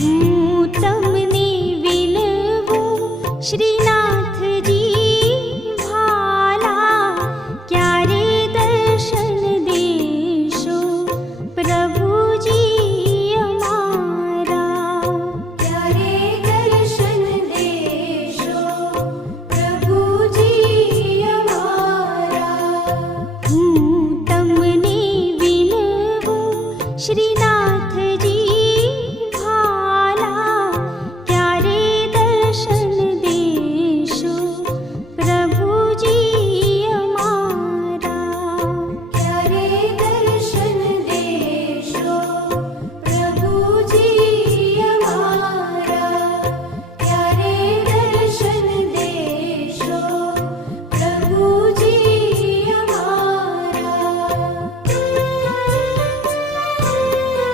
હું તમને વિનવું શ્રીનાથજી ભાલા, ક્યારે દર્શન દેશો પ્રભુજી અમારા, ક્યારે દર્શન દેશો પ્રભુજી અમારા. હું તમને વિનવું શ્રીનાથજી